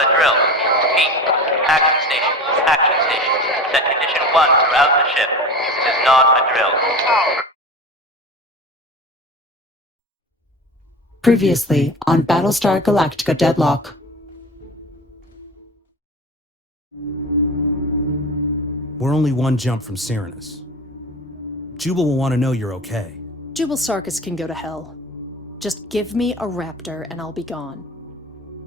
not a drill. Repeat. Action station. Action station. Set condition 1 throughout the ship. This is not a drill. Previously on Battlestar Galactica Deadlock. We're only one jump from Cyrannus. Jubal will want to know you're okay. Jubal Sarkis can go to hell. Just give me a raptor and I'll be gone.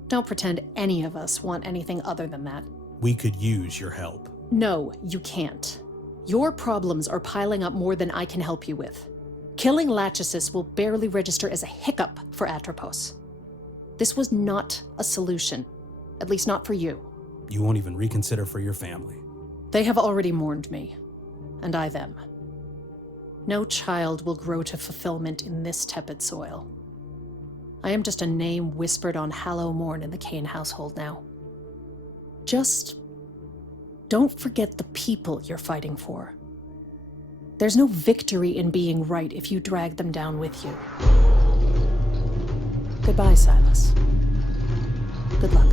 Don't pretend any of us want anything other than that. We could use your help. No, you can't. Your problems are piling up more than I can help you with. Killing Lachesis will barely register as a hiccup for Atropos. This was not a solution. At least not for you. You won't even reconsider for your family. They have already mourned me. And I them. No child will grow to fulfillment in this tepid soil. I am just a name whispered on Hallow Morn in the Kane household now. Just don't forget the people you're fighting for. There's no victory in being right if you drag them down with you. Goodbye, Silas. Good luck.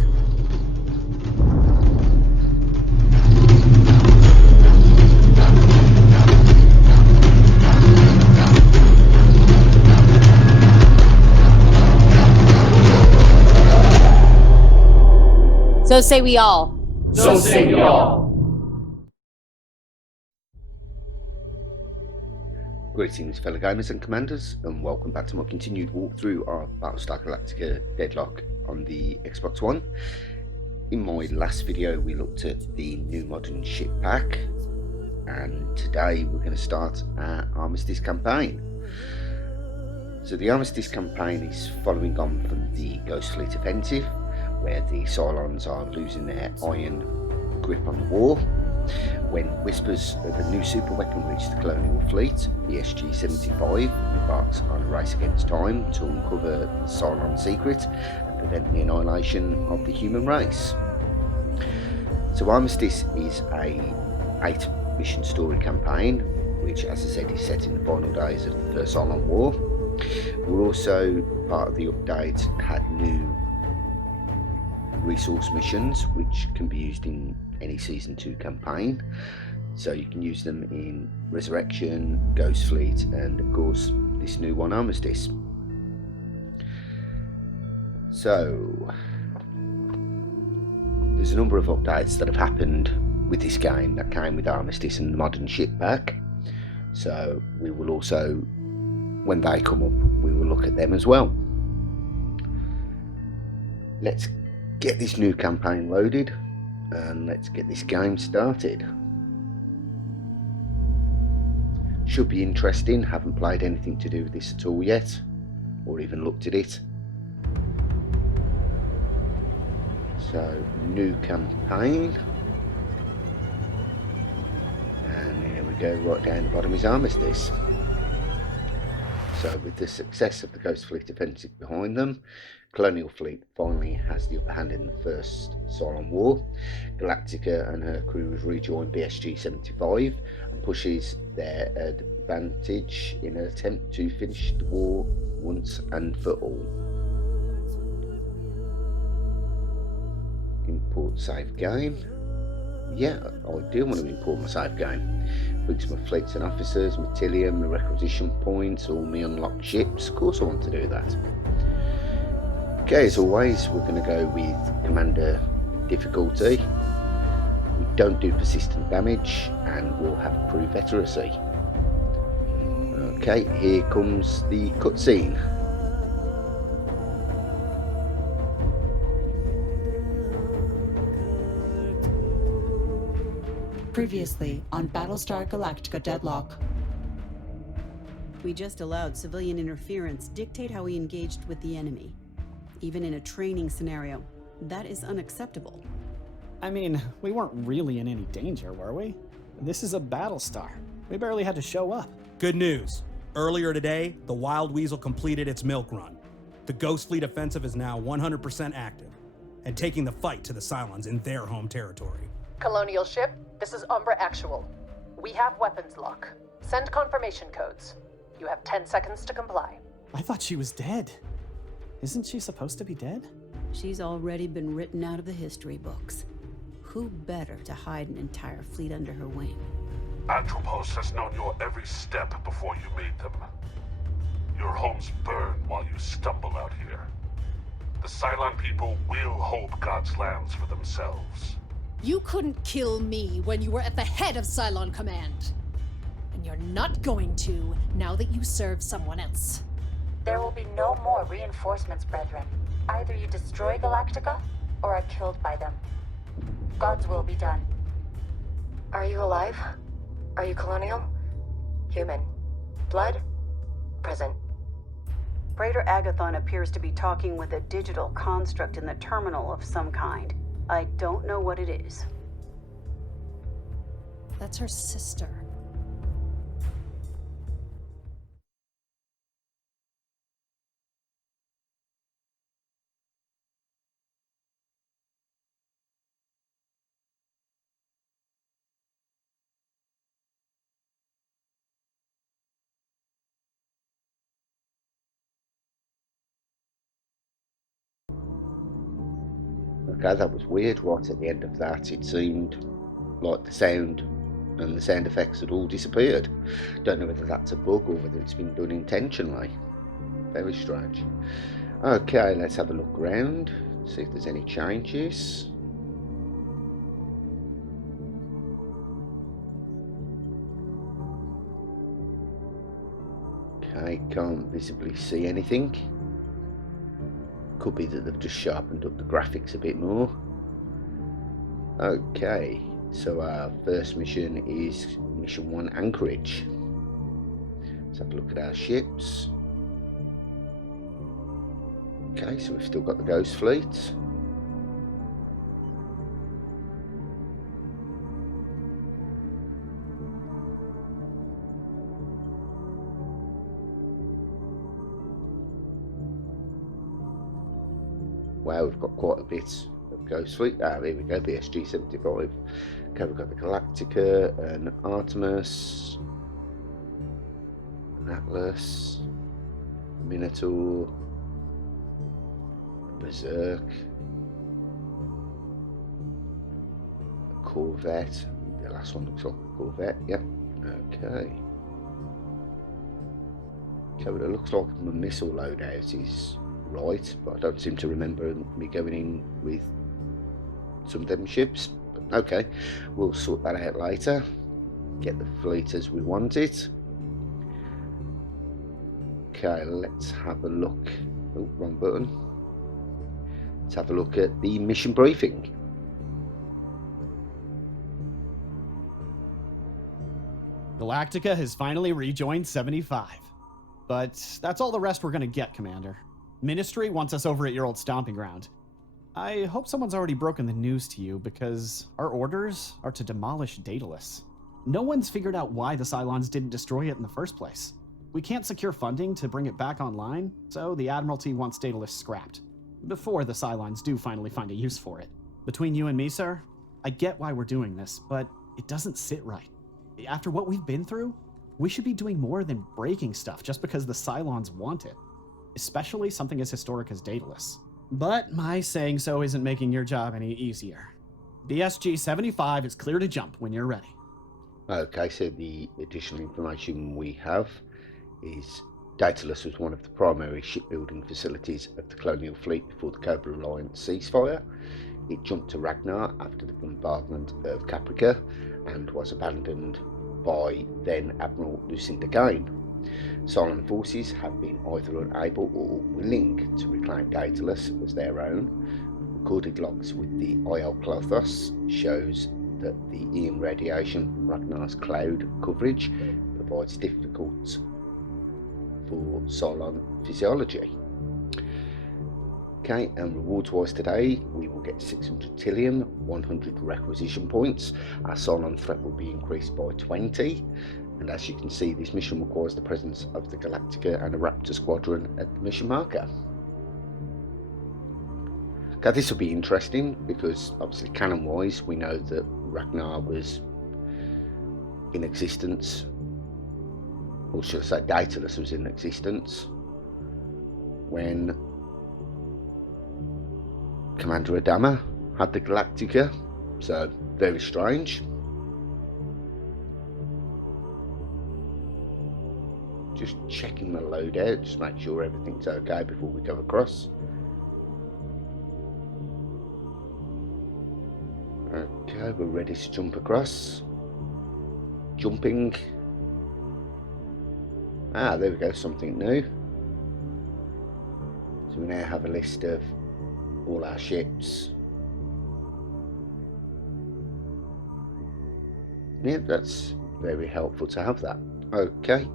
So say we all. So say we all. Greetings fellow gamers and commanders, and welcome back to my continued walkthrough of Battlestar Galactica Deadlock on the Xbox One. In my last video we looked at the new modern ship pack, and today we're going to start our Armistice campaign. So the Armistice campaign is following on from the Ghost Fleet offensive, where the Cylons are losing their iron grip on the war, when whispers of a new super weapon reach the Colonial Fleet, BSG 75 embarks on a race against time to uncover the Cylon secret and prevent the annihilation of the human race. So Armistice is a 8-mission story campaign, which, as I said, is set in the final days of the First Cylon War. We're also, part of the update, had new resource missions which can be used in any Season 2 campaign, so you can use them in Resurrection, Ghost Fleet, and of course this new one, Armistice. So there's a number of updates that have happened with this game that came with Armistice and the modern ship pack, so we will also, when they come up, we will look at them as well. Let's get this new campaign loaded and let's get this game started. Should be interesting. Haven't played anything to do with this at all yet, or even looked at it. So, new campaign, and here we go. Right down the bottom is Armistice. So with the success of the Ghost Fleet offensive behind them, Colonial Fleet finally has the upper hand in the First Cylon War. Galactica and her crews rejoin BSG 75 and pushes their advantage in an attempt to finish the war once and for all. Import save game. Yeah, I do want to import my save game. Books my fleets and officers, my Tilium, my requisition points, all my unlocked ships. Of course I want to do that. Okay, as always, we're going to go with Commander difficulty. We don't do persistent damage, and we'll have crew veteracy. Okay, here comes the cutscene. Previously on Battlestar Galactica Deadlock. We just allowed civilian interference dictate how we engaged with the enemy. Even in a training scenario, that is unacceptable. I mean, we weren't really in any danger, were we? This is a Battlestar. We barely had to show up. Good news. Earlier today, the Wild Weasel completed its milk run. The Ghost Fleet offensive is now 100% active and taking the fight to the Cylons in their home territory. Colonial ship, this is Umbra Actual. We have weapons lock. Send confirmation codes. You have 10 seconds to comply. I thought she was dead. Isn't she supposed to be dead? She's already been written out of the history books. Who better to hide an entire fleet under her wing? Anthropos has known your every step before you made them. Your homes burn while you stumble out here. The Cylon people will hold God's lands for themselves. You couldn't kill me when you were at the head of Cylon Command. And you're not going to now that you serve someone else. There will be no more reinforcements, brethren. Either you destroy Galactica, or are killed by them. God's will be done. Are you alive? Are you colonial? Human? Blood? Present. Praetor Agathon appears to be talking with a digital construct in the terminal of some kind. I don't know what it is. That's her sister. Okay, that was weird. Right at the end of that, it seemed like the sound and the sound effects had all disappeared. Don't know whether that's a bug or whether it's been done intentionally. Very strange. Okay, let's have a look around, see if there's any changes. Okay, can't visibly see anything. Could be that they've just sharpened up the graphics a bit more. Okay, so our first mission is Mission 1 Anchorage. Let's have a look at our ships. Okay, so we've still got the Ghost Fleet. Wow, we've got quite a bit of Ghost Fleet. There we go, BSG 75. Okay, we've got the Galactica, an Artemis, an Atlas, a Minotaur, a Berserk, a Corvette. The last one looks like a Corvette, yep. Okay. So it looks like my missile loadout is right, but I don't seem to remember me going in with some of them ships. But okay, we'll sort that out later. Get the fleet as we want it. Okay, let's have a look. Oh, wrong button. Let's have a look at the mission briefing. Galactica has finally rejoined 75. But that's all the rest we're gonna get, Commander. Ministry wants us over at your old stomping ground. I hope someone's already broken the news to you, because our orders are to demolish Daedalus. No one's figured out why the Cylons didn't destroy it in the first place. We can't secure funding to bring it back online, so the Admiralty wants Daedalus scrapped, before the Cylons do finally find a use for it. Between you and me, sir, I get why we're doing this, but it doesn't sit right. After what we've been through, we should be doing more than breaking stuff just because the Cylons want it. Especially something as historic as Daedalus. But my saying so isn't making your job any easier. BSG 75 is clear to jump when you're ready. Okay, so the additional information we have is Daedalus was one of the primary shipbuilding facilities of the Colonial Fleet before the Cobra Alliance ceasefire. It jumped to Ragnar after the bombardment of Caprica and was abandoned by then Admiral Lucinda Gain. Cylon forces have been either unable or willing to reclaim Daedalus as their own. Recorded logs with the IL Clothos shows that the EM radiation from Ragnar's cloud coverage provides difficult for Cylon physiology. Okay, and rewards wise today, we will get 600 Tillium, 100 requisition points. Our Cylon threat will be increased by 20. And as you can see, this mission requires the presence of the Galactica and a Raptor squadron at the mission marker. Okay, this will be interesting because obviously canon-wise we know that Ragnar was in existence, or should I say Daedalus was in existence when Commander Adama had the Galactica, so very strange. Just checking the loadout, just make sure everything's okay before we go across. Okay, we're ready to jump across. Jumping. Ah, there we go, something new. So we now have a list of all our ships. Yeah, that's very helpful to have that. Okay.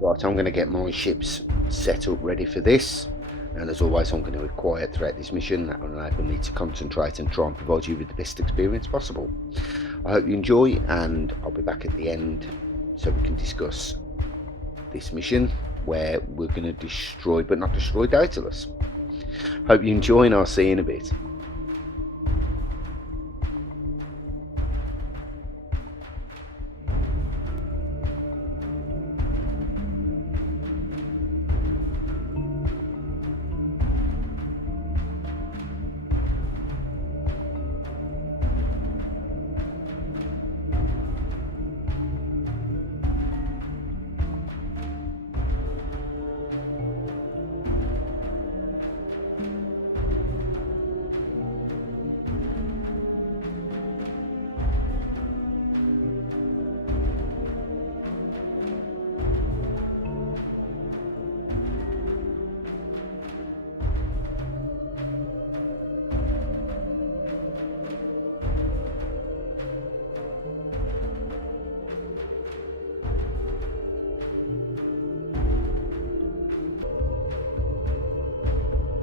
Right, I'm going to get my ships set up ready for this. And as always, I'm going to be quiet throughout this mission. That will enable me to concentrate and try and provide you with the best experience possible. I hope you enjoy, and I'll be back at the end so we can discuss this mission where we're going to destroy, but not destroy, Daedalus. Hope you enjoy, and I'll see you in a bit.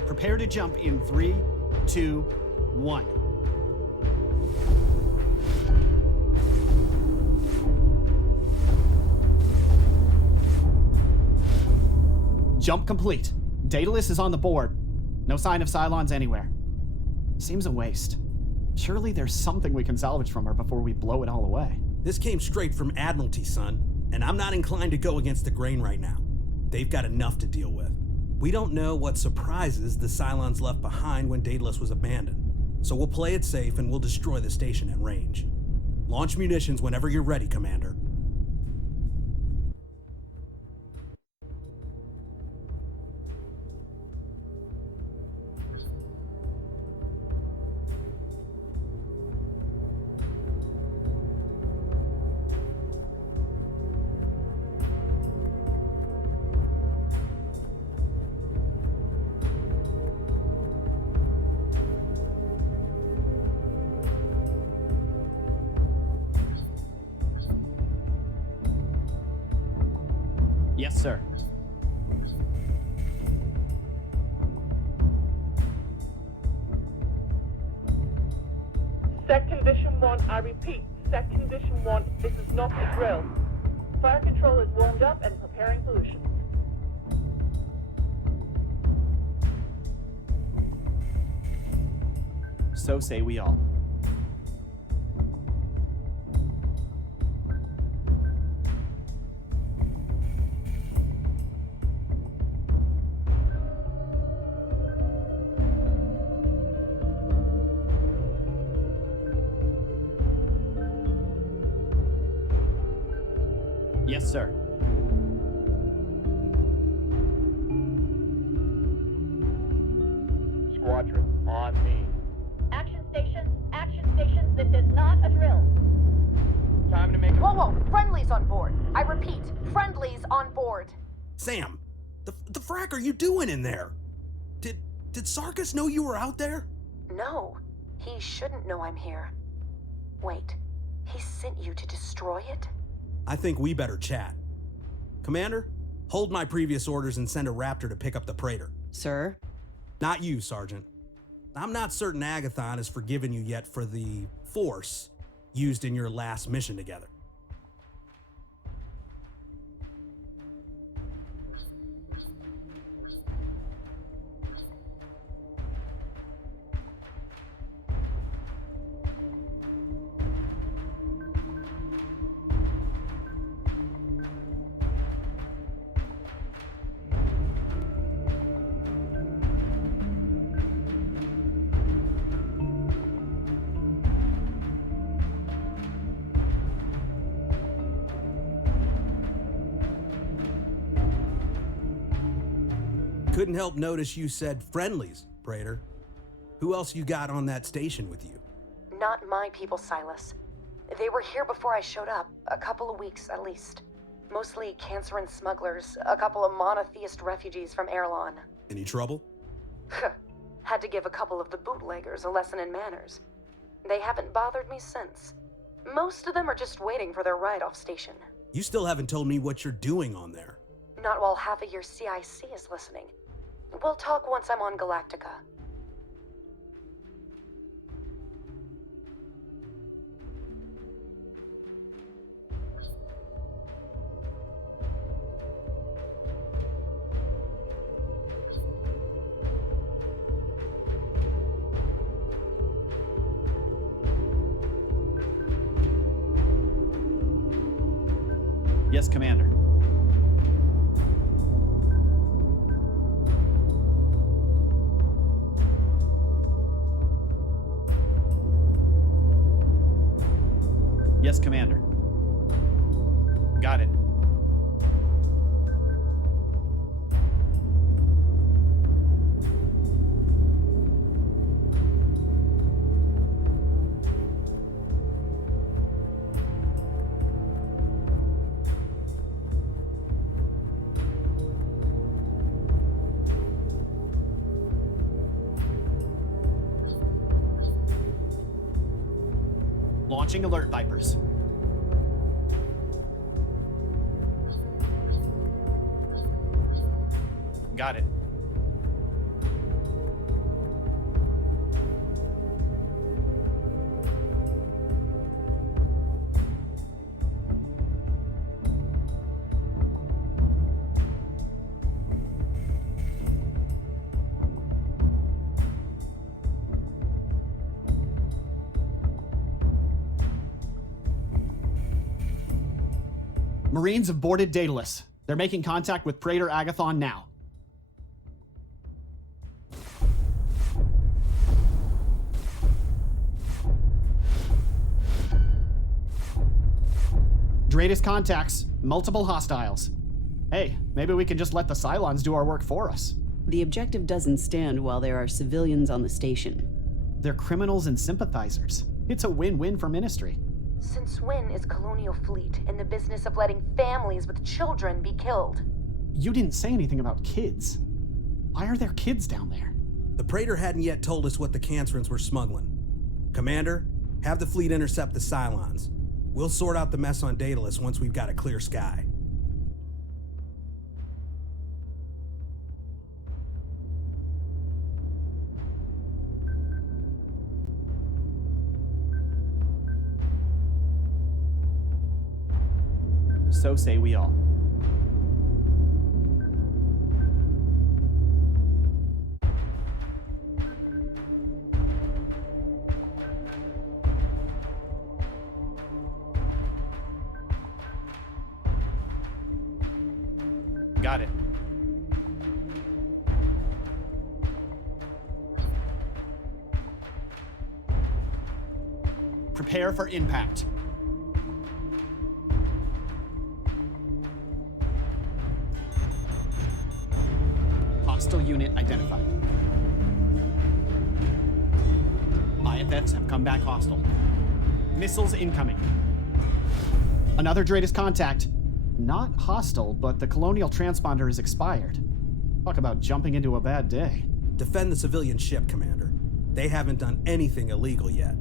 Prepare to jump in 3, 2, 1. Jump complete. Daedalus is on the board. No sign of Cylons anywhere. Seems a waste. Surely there's something we can salvage from her before we blow it all away. This came straight from Admiralty, son, and I'm not inclined to go against the grain right now. They've got enough to deal with. We don't know what surprises the Cylons left behind when Daedalus was abandoned, so we'll play it safe and we'll destroy the station at range. Launch munitions whenever you're ready, Commander. Yes, sir. Set Condition 1, I repeat, Set Condition 1, this is not a drill. Fire control is warmed up and preparing pollution. So say we all. Yes, sir. Squadron, on me. Action stations, this is not a drill. Time to make Whoa, whoa! Friendlies on board! I repeat, friendlies on board! Sam, the frack are you doing in there? Did Sarkis know you were out there? No, he shouldn't know I'm here. Wait, he sent you to destroy it? I think we better chat. Commander, hold my previous orders and send a Raptor to pick up the Praetor. Sir? Not you, Sergeant. I'm not certain Agathon has forgiven you yet for the Force used in your last mission together. Couldn't help notice you said friendlies, Praetor. Who else you got on that station with you? Not my people, Silas. They were here before I showed up, a couple of weeks at least. Mostly Cancerin smugglers, a couple of monotheist refugees from Erlon. Any trouble? Had to give a couple of the bootleggers a lesson in manners. They haven't bothered me since. Most of them are just waiting for their ride-off station. You still haven't told me what you're doing on there. Not while half of your CIC is listening. We'll talk once I'm on Galactica. Yes, Commander. Yes, Commander. Got it. Launching alert Vipers. Got it. Marines have boarded Daedalus. They're making contact with Praetor Agathon now. Greatest contacts, multiple hostiles. Hey, maybe we can just let the Cylons do our work for us. The objective doesn't stand while there are civilians on the station. They're criminals and sympathizers. It's a win-win for Ministry. Since when is Colonial Fleet in the business of letting families with children be killed? You didn't say anything about kids. Why are there kids down there? The Praetor hadn't yet told us what the Cancerins were smuggling. Commander, have the fleet intercept the Cylons. We'll sort out the mess on Daedalus once we've got a clear sky. So say we all. Got it. Prepare for impact. Hostile unit identified. IFFs have come back hostile. Missiles incoming. Another Dratus contact. Not hostile, but the Colonial transponder is expired. Talk about jumping into a bad day. Defend the civilian ship, Commander. They haven't done anything illegal yet.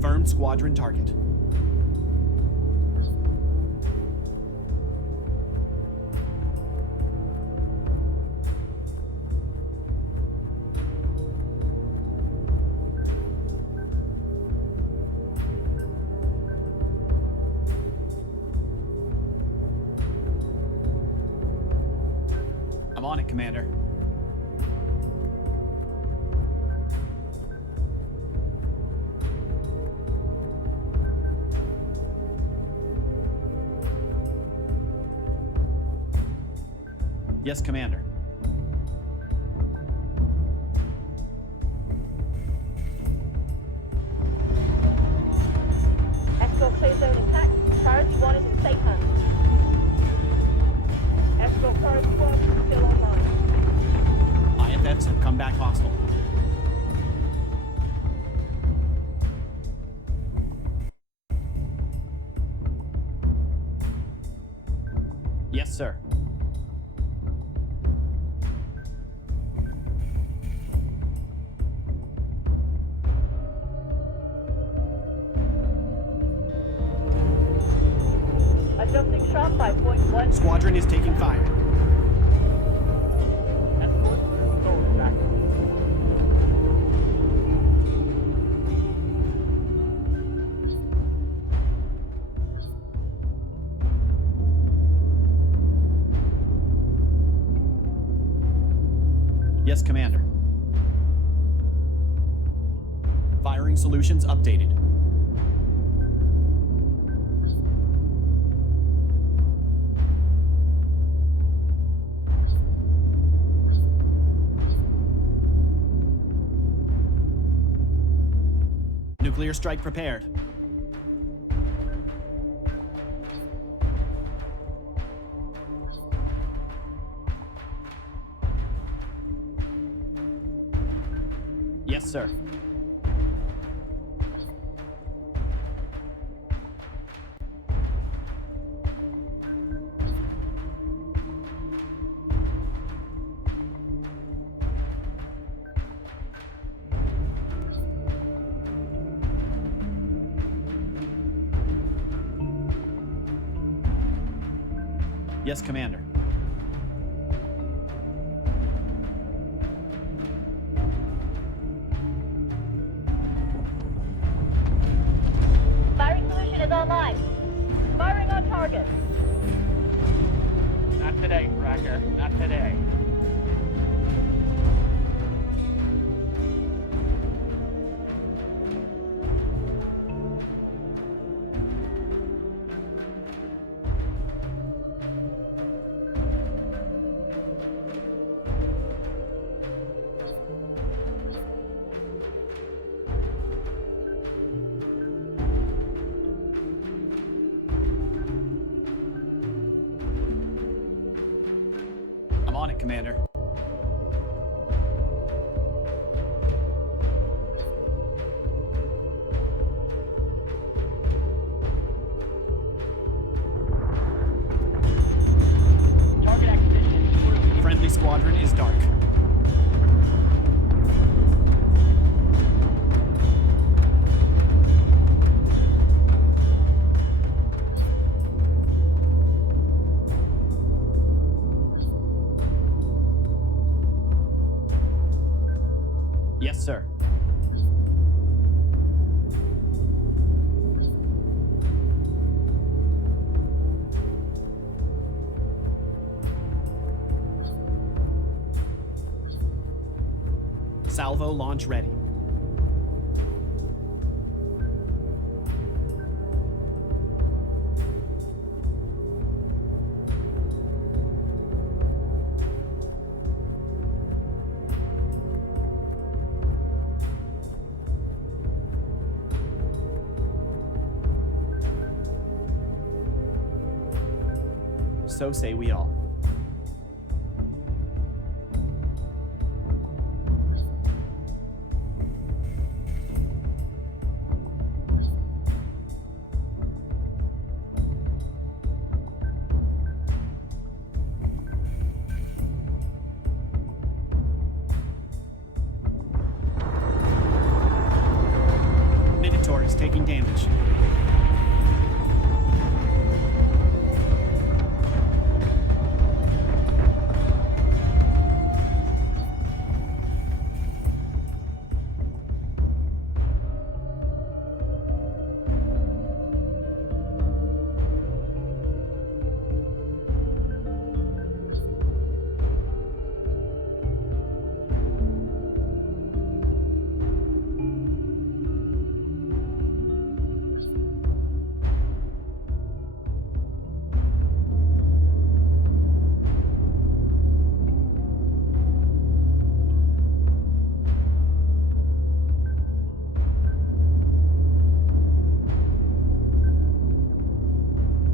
Confirmed squadron target. I'm on it, Commander. Yes, Commander. Escort clear zone intact. Priority 1 is in safe hands. Escort priority 1 still online. IFFs have come back hostile. Yes, sir. Adjusting sharp by 0.1. Squadron is taking fire. Escort clear zone back. Yes, Commander. Firing solutions updated. Nuclear strike prepared. Yes, sir. Yes, Commander. Firing solution is online. Firing on target. Not today, Tracker. Not today. I'm on it, Commander. Target acquisition is through. Friendly squadron is dark. Yes, sir. Salvo launch ready. So say we all. Minotaur is taking damage.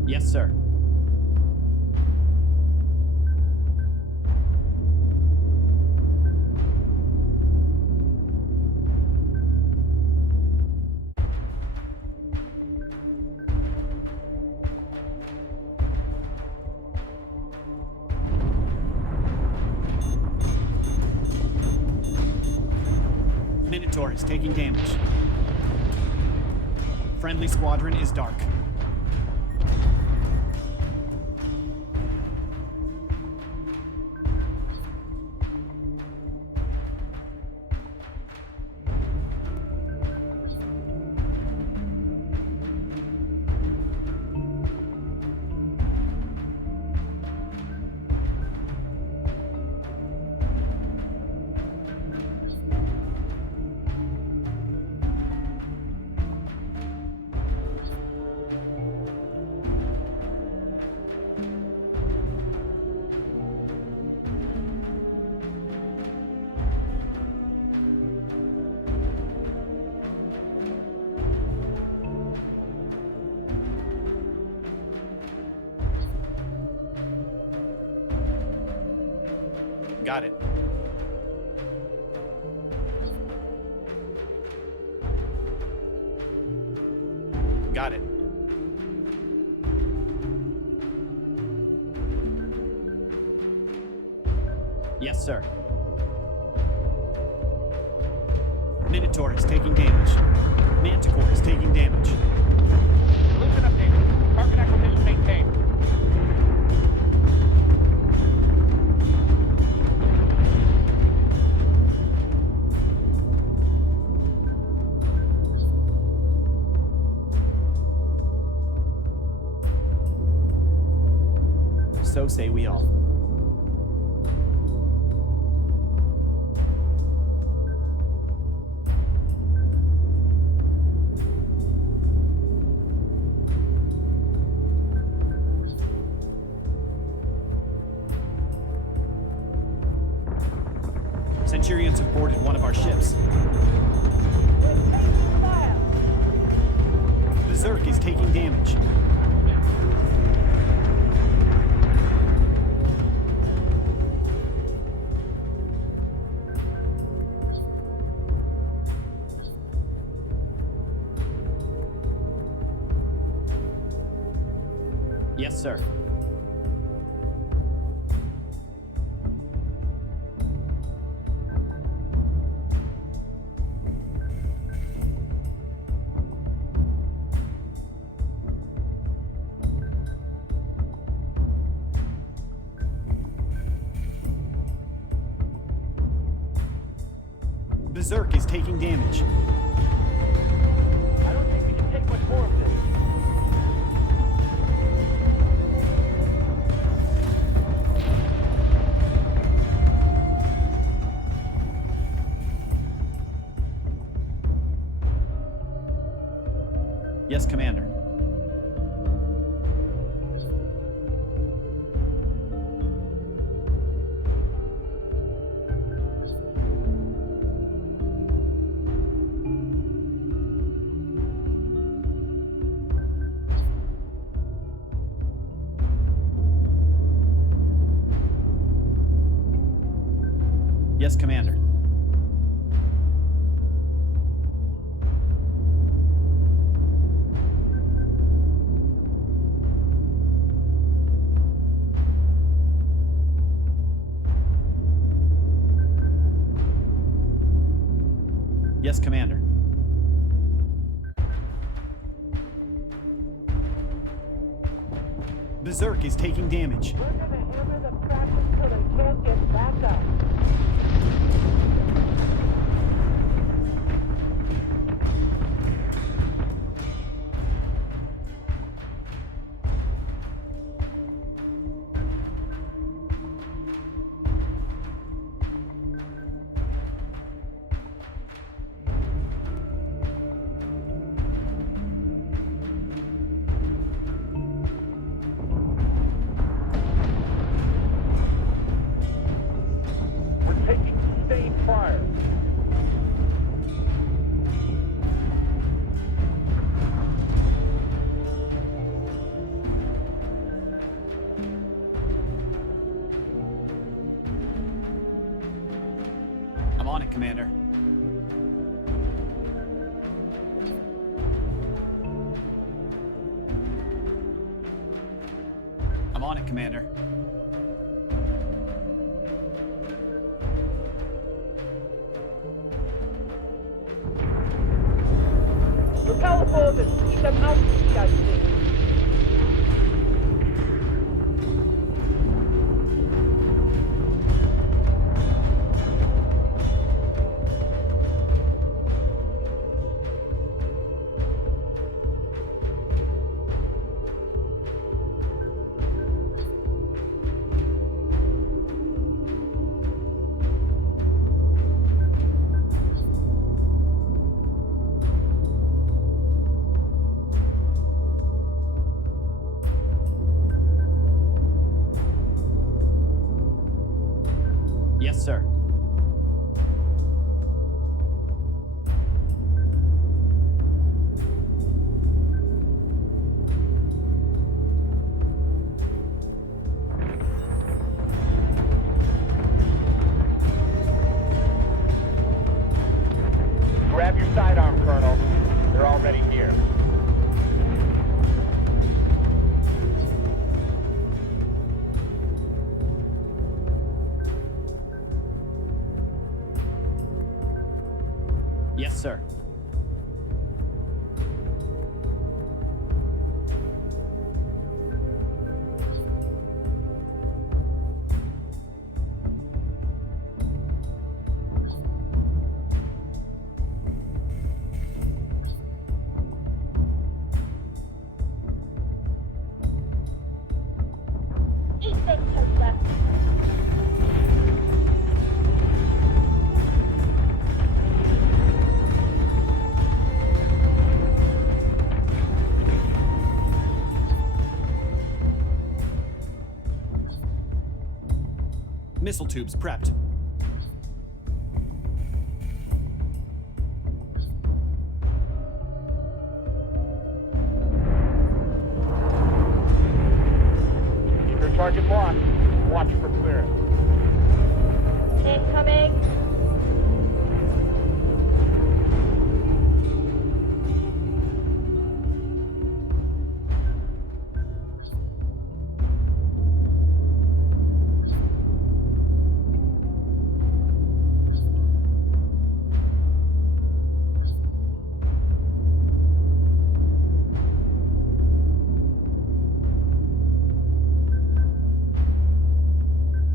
Yes, sir. Minotaur is taking damage. Friendly squadron is dark. Got it. Got it. Yes, sir. Minotaur is taking damage. Manticore is taking damage. Solution updated. Target acquisition maintained. So say we all. Centurions have boarded one of our ships. Berserk is taking damage. Yes, sir. Berserk is taking damage. I don't think we can take much more of this. Yes, Commander. Yes, Commander. Yes, Commander. Berserk is taking damage. We're gonna hammer the crap until they can't get back up. We're taking sustained fire. I'm on it, Commander. I'm on it, Commander. Repel the bulls and keep them out of the ice. Yes, sir. Grab your sidearm, Colonel. They're already here. Yes, sir. Missile tubes prepped. Keep your target locked. Watch for clearance. Incoming.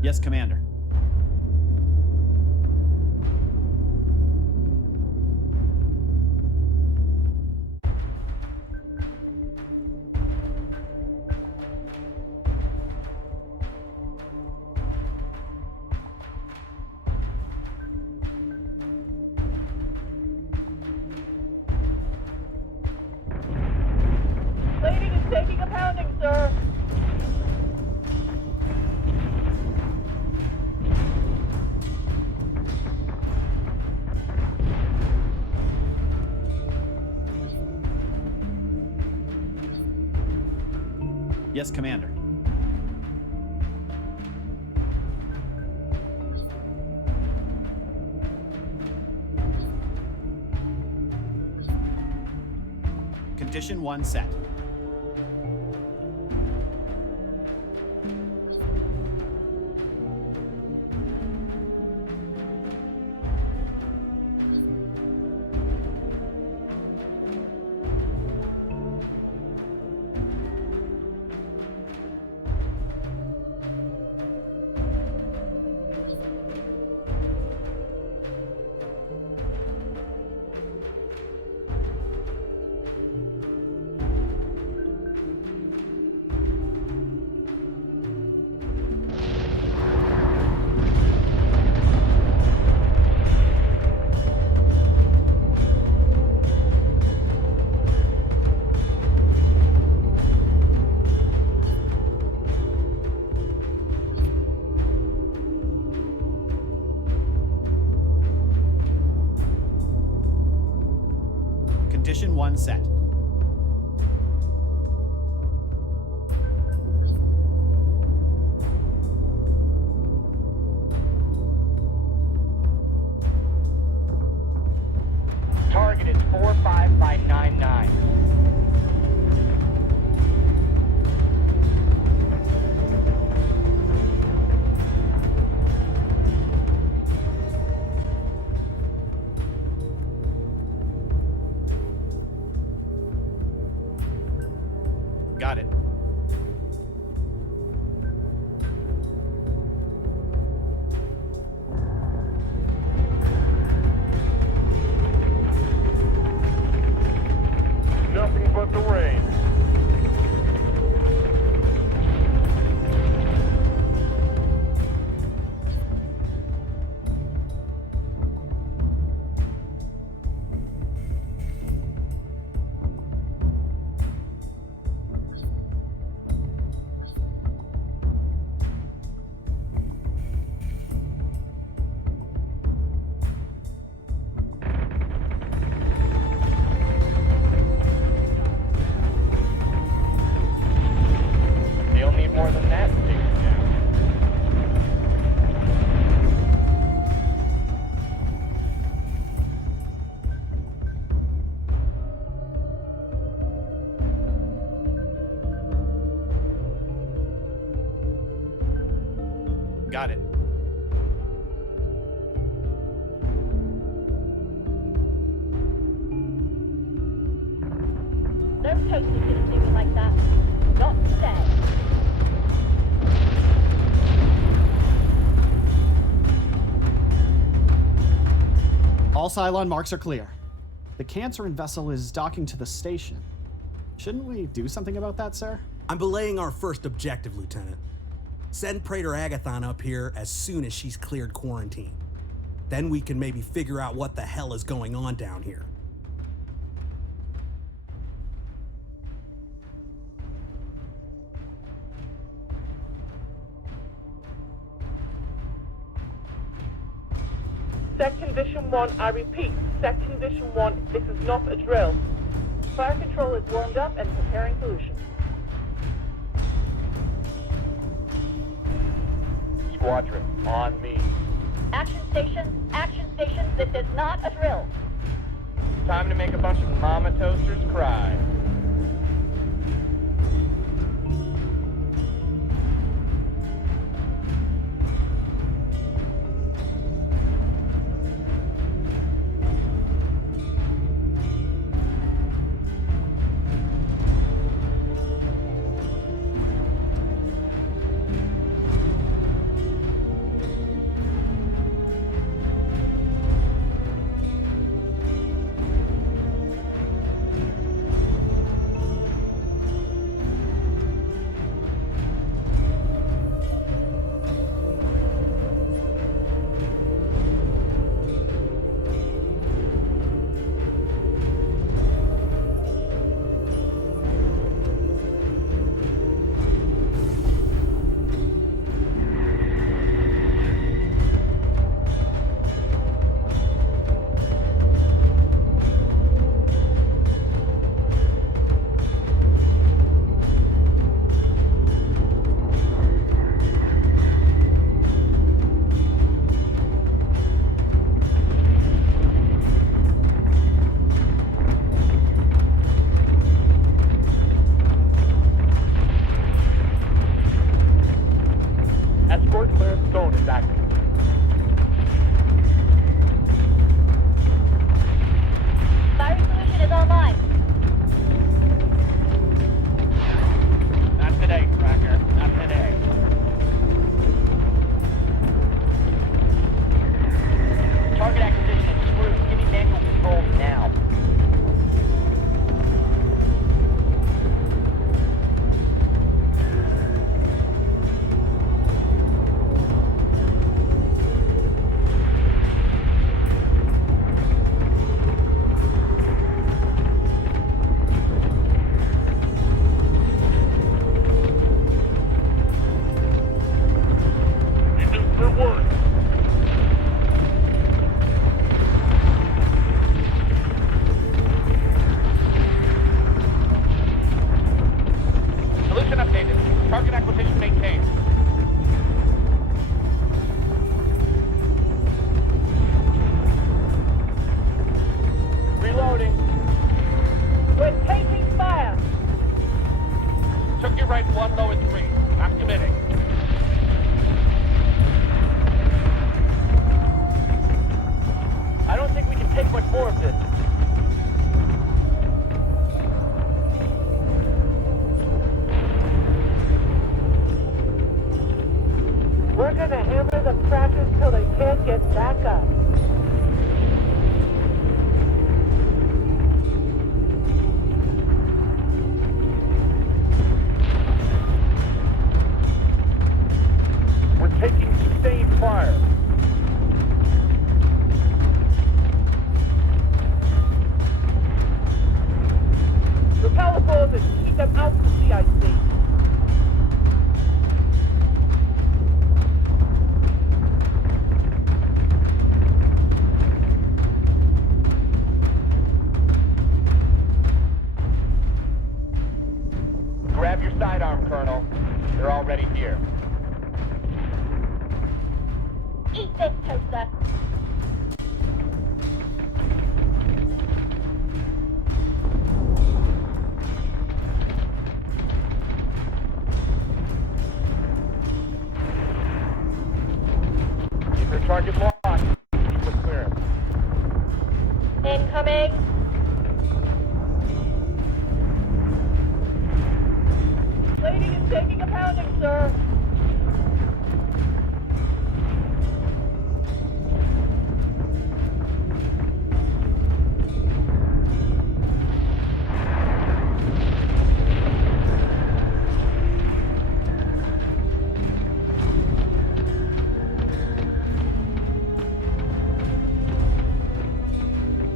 Yes, Commander. Plating is taking a pounding, sir. Yes, Commander. Condition 1 set. Condition 1 set. Target is 45 by 99. Got it. Nothing but the rain. They'll need more than that to take it down. Got it. They're totally gonna do me like that. Not today. All Cylon marks are clear. The Cancerin vessel is docking to the station. Shouldn't we do something about that, sir? I'm belaying our first objective, Lieutenant. Send Praetor Agathon up here as soon as she's cleared quarantine. Then we can maybe figure out what the hell is going on down here. Set Condition 1, I repeat, Set Condition 1, this is not a drill. Fire control is warmed up and preparing solution. Squadron, on me. Action station, this is not a drill. Time to make a bunch of mama toasters cry. here. Eat this, toaster. Keep your target locked. Keep it clear. Incoming. Lady is taking a pounding, sir.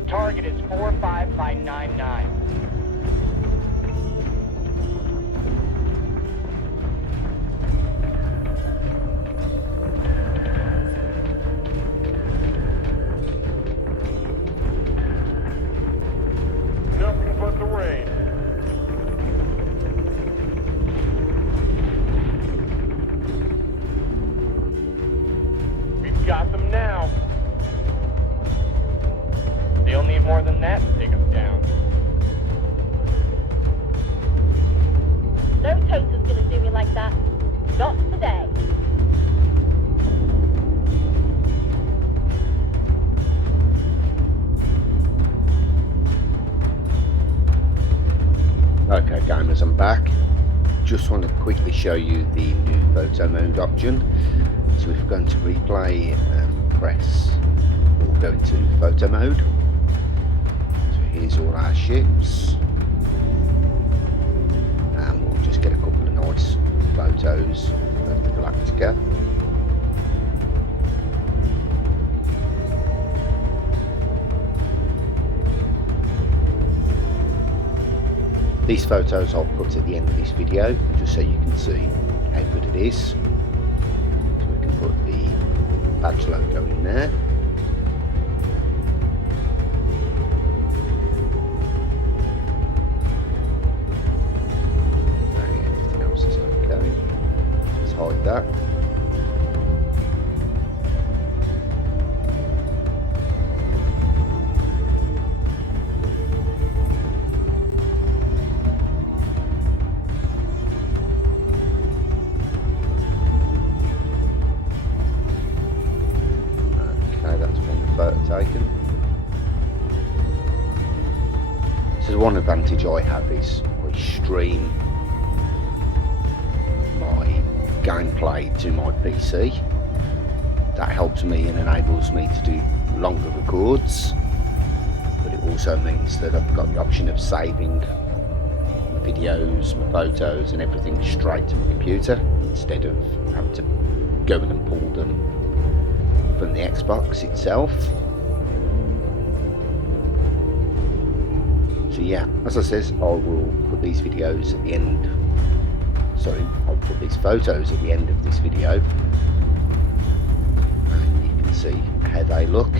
Target is 45599. Nothing but the rain. We've got them now. They'll need more than that to take us down. No toaster's gonna do me like that. Not today. Okay, gamers, I'm back. Just want to quickly show you the new photo mode option. So if we're going to replay, press or go into photo mode. So here's all our ships, and we'll just get a couple of nice photos of the Galactica. These photos I'll put at the end of this video, just so you can see how good it is. So we can put the badge logo in there. Everything else is okay. Let's hide that. Taken. So one advantage I have is I stream my gameplay to my PC. That helps me and enables me to do longer records, but it also means that I've got the option of saving my videos, my photos and everything straight to my computer instead of having to go in and pull them from the Xbox itself. So yeah, as I says, I will put these videos at the end. Sorry, I'll put these photos at the end of this video, and you can see how they look.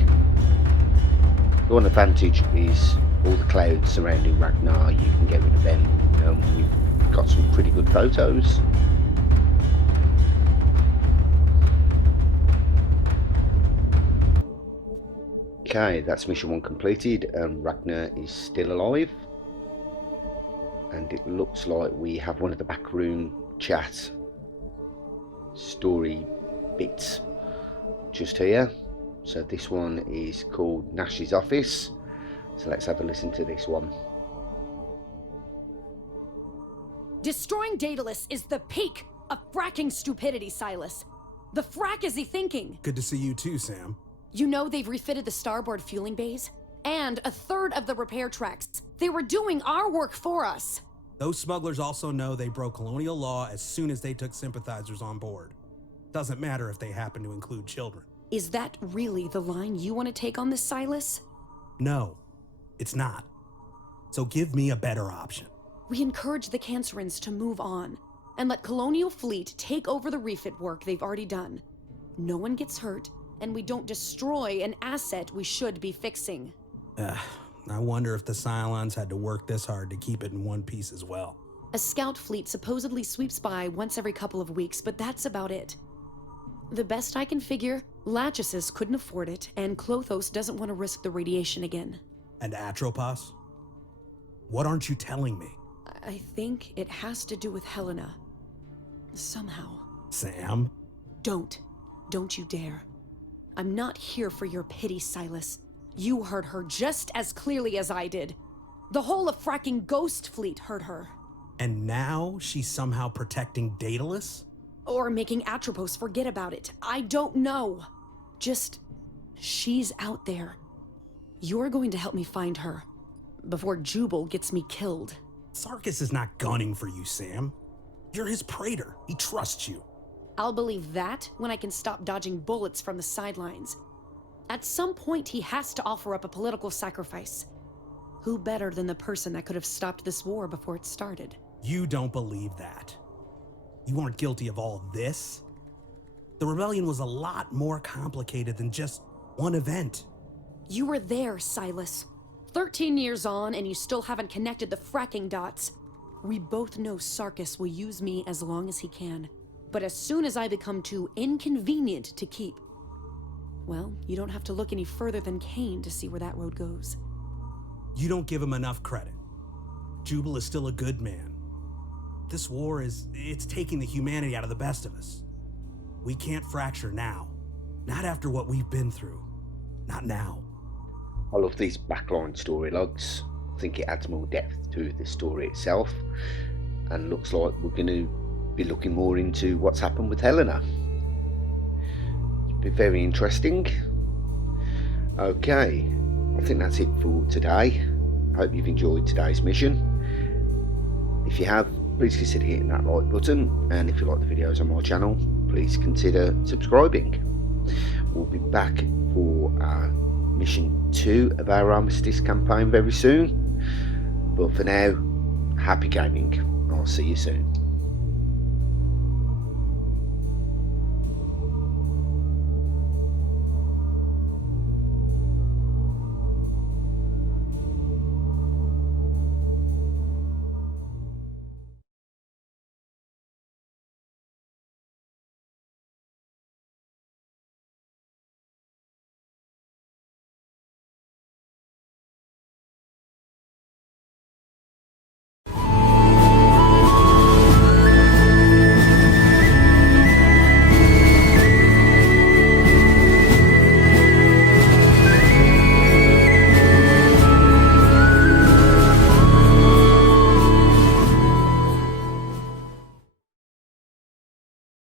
The one advantage is all the clouds surrounding Ragnar. You can get rid of them. We've got some pretty good photos. Okay, that's mission 1 completed, and Ragnar is still alive. And it looks like we have one of the backroom chat story bits just here. So this one is called Nash's Office. So let's have a listen to this one. Destroying Daedalus is the peak of fracking stupidity, Silas. The frack is he thinking? Good to see you too, Sam. You know they've refitted the starboard fueling bays? And a third of the repair tracks. They were doing our work for us. Those smugglers also know they broke colonial law as soon as they took sympathizers on board. Doesn't matter if they happen to include children. Is that really the line you want to take on this, Silas? No, it's not. So give me a better option. We encourage the Cancerans to move on and let Colonial Fleet take over the refit work they've already done. No one gets hurt, and we don't destroy an asset we should be fixing. I wonder if the Cylons had to work this hard to keep it in one piece as well. A scout fleet supposedly sweeps by once every couple of weeks, but that's about it. The best I can figure, Lachesis couldn't afford it, and Klothos doesn't want to risk the radiation again. And Atropos? What aren't you telling me? I think it has to do with Helena. Somehow. Sam? Don't you dare. I'm not here for your pity, Silas. You heard her just as clearly as I did. The whole of fracking Ghost Fleet heard her. And now she's somehow protecting Daedalus? Or making Atropos forget about it. I don't know. Just, she's out there. You're going to help me find her. Before Jubal gets me killed. Sarkis is not gunning for you, Sam. You're his praetor. He trusts you. I'll believe that when I can stop dodging bullets from the sidelines. At some point, he has to offer up a political sacrifice. Who better than the person that could have stopped this war before it started? You don't believe that. You aren't guilty of all this. The rebellion was a lot more complicated than just one event. You were there, Silas. 13 years on, and you still haven't connected the fracking dots. We both know Sarkis will use me as long as he can. But as soon as I become too inconvenient to keep, well, you don't have to look any further than Cain to see where that road goes. You don't give him enough credit. Jubal is still a good man. This war it's taking the humanity out of the best of us. We can't fracture now. Not after what we've been through. Not now. I love these backline story logs. I think it adds more depth to the story itself. And looks like we're going to be looking more into what's happened with Helena. It's been very interesting. Okay, I think that's it for today. I hope you've enjoyed today's mission. If you have, please consider hitting that like button, and if you like the videos on my channel, please consider subscribing. We'll be back for mission 2 of our Armistice campaign very soon, but for now, happy gaming. I'll see you soon.